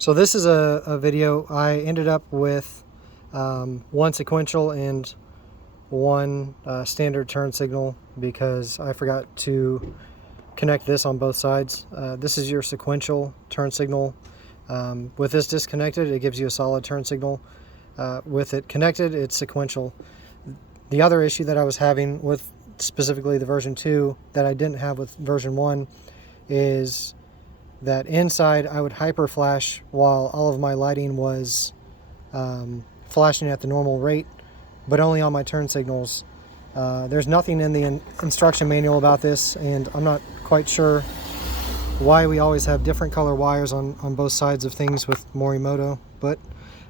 So this is a video. I ended up with one sequential and one standard turn signal because I forgot to connect this on both sides. This is your sequential turn signal. With this disconnected, it gives you a solid turn signal. With it connected, it's sequential. The other issue that I was having with specifically the version 2 that I didn't have with version 1 is that inside I would hyperflash while all of my lighting was flashing at the normal rate, but only on my turn signals. There's nothing in the instruction manual about this, and I'm not quite sure why we always have different color wires on both sides of things with Morimoto, but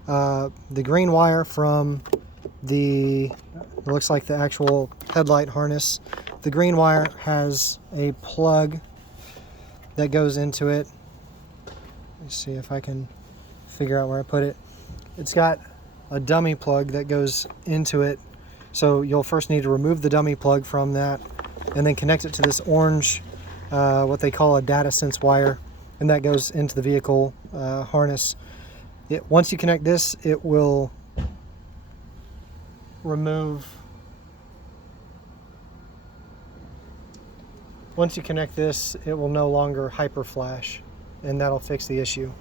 the green wire from it looks like the actual headlight harness, the green wire has a plug that goes into it. Let's see if I can figure out where I put it. It's got a dummy plug that goes into it, so you'll first need to remove the dummy plug from that and then connect it to this orange what they call a data sense wire, and that goes into the vehicle harness. Once you connect this, it will remove. Once you connect this, it will no longer hyper flash, and that'll fix the issue.